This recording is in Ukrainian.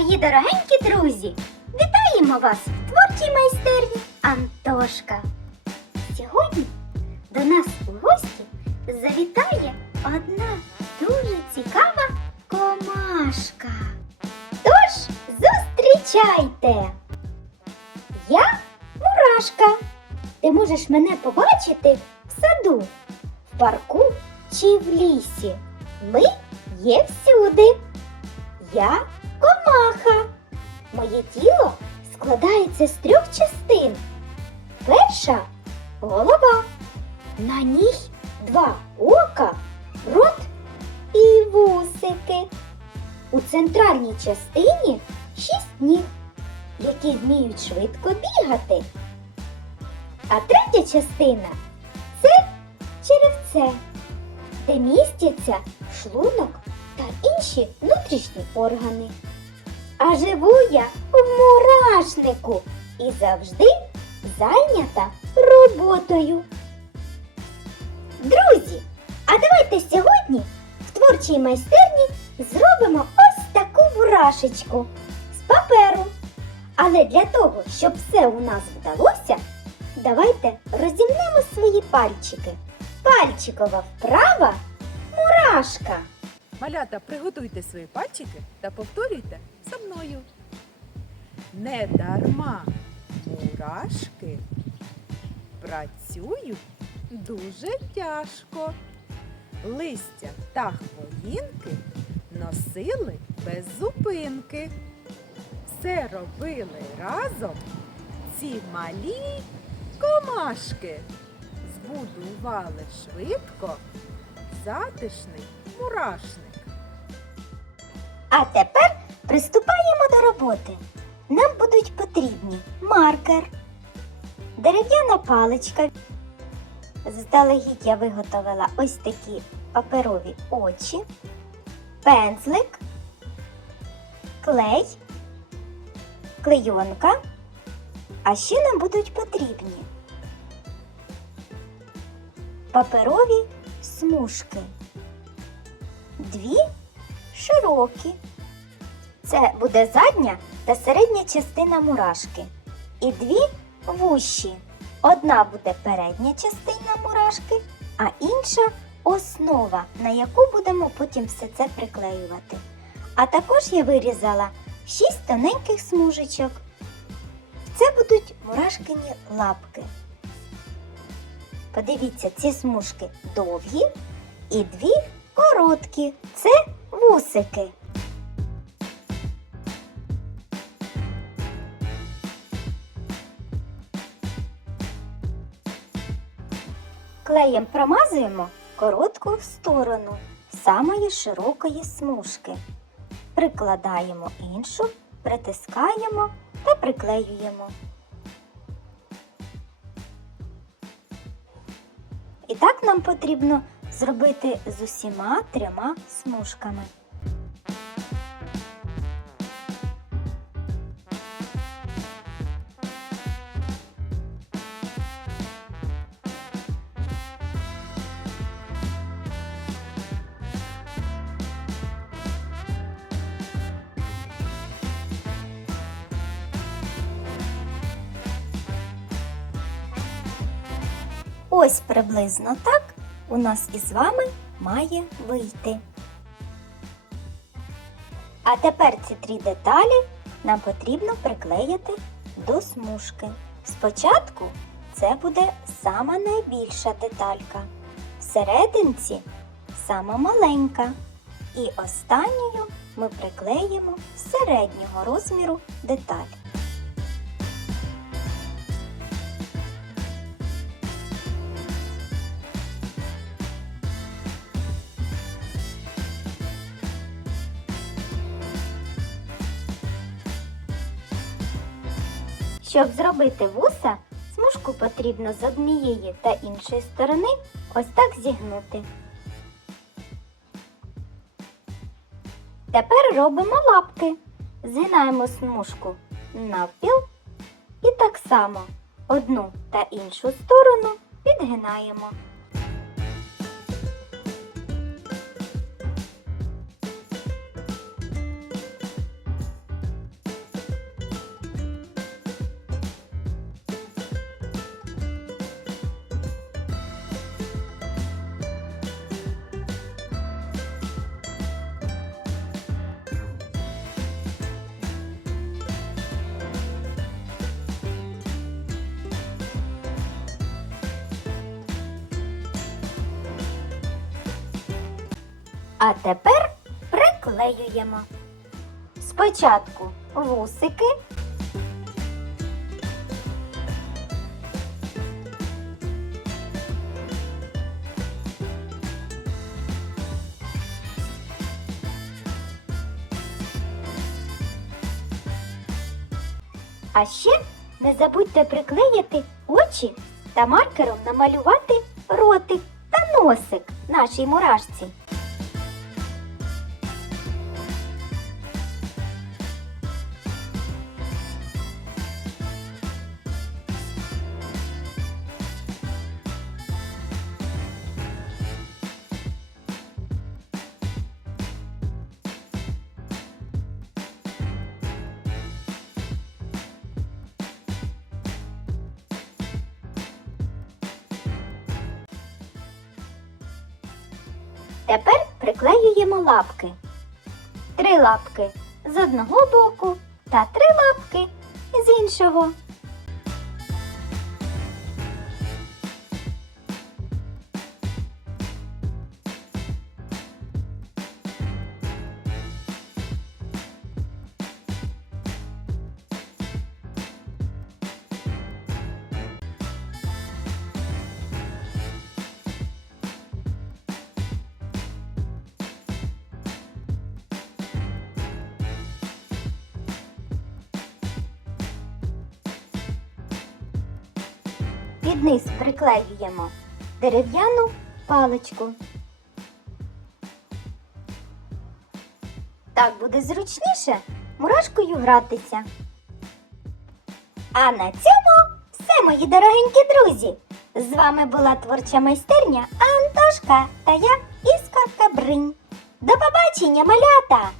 Мої дорогенькі друзі, вітаємо вас в творчій майстерні Антошка. Сьогодні до нас у гості завітає одна дуже цікава комашка. Тож зустрічайте! Я мурашка. Ти можеш мене побачити в саду, в парку чи в лісі. Ми є всюди. Я комаха. Моє тіло складається з трьох частин. Перша голова. На ній два ока, рот і вусики. У центральній частині шість ніг, які вміють швидко бігати. А третя частина це черевце, де містяться шлунок та інші внутрішні органи. А живу я в мурашнику і завжди зайнята роботою. Друзі, а давайте сьогодні в творчій майстерні зробимо ось таку мурашечку з паперу. Але для того, щоб все у нас вдалося, давайте розімнемо свої пальчики. Пальчикова вправа мурашка. Малята, приготуйте свої пальчики та повторюйте за мною. Не дарма мурашки працюють дуже тяжко. Листя та хвоїнки носили без зупинки. Все робили разом ці малі комашки. Збудували швидко затишний мурашник. А тепер приступаємо до роботи. Нам будуть потрібні маркер, дерев'яна паличка. Заздалегідь я виготовила ось такі паперові очі, пензлик, клей, клейонка. А ще нам будуть потрібні паперові смужки. Дві широкі. Це буде задня та середня частина мурашки. І дві вущі. Одна буде передня частина мурашки, а інша основа, на яку будемо потім все це приклеювати. А також я вирізала шість тоненьких смужечок. Це будуть мурашкині лапки. Подивіться, ці смужки довгі і дві короткі. Це вусики. Клеєм промазуємо коротку сторону самої широкої смужки. Прикладаємо іншу, притискаємо та приклеюємо. І так нам потрібно зробити з усіма трьома смужками. Ось приблизно так у нас із вами має вийти. А тепер ці три деталі нам потрібно приклеїти до смужки. Спочатку це буде сама найбільша деталька. Всерединці сама маленька. І останньою ми приклеїмо середнього розміру деталь. Щоб зробити вуса, смужку потрібно з однієї та іншої сторони ось так зігнути. Тепер робимо лапки. Згинаємо смужку навпіл і так само одну та іншу сторону підгинаємо. А тепер приклеюємо. Спочатку вусики. А ще не забудьте приклеїти очі та маркером намалювати ротик та носик нашій мурашці. Тепер приклеюємо лапки. Три лапки з одного боку та три лапки з іншого. Під низ приклеюємо дерев'яну паличку. Так буде зручніше мурашкою гратися. А на цьому все, мої дорогенькі друзі. З вами була творча майстерня Антошка та я Іскорка Бринь. До побачення, малята!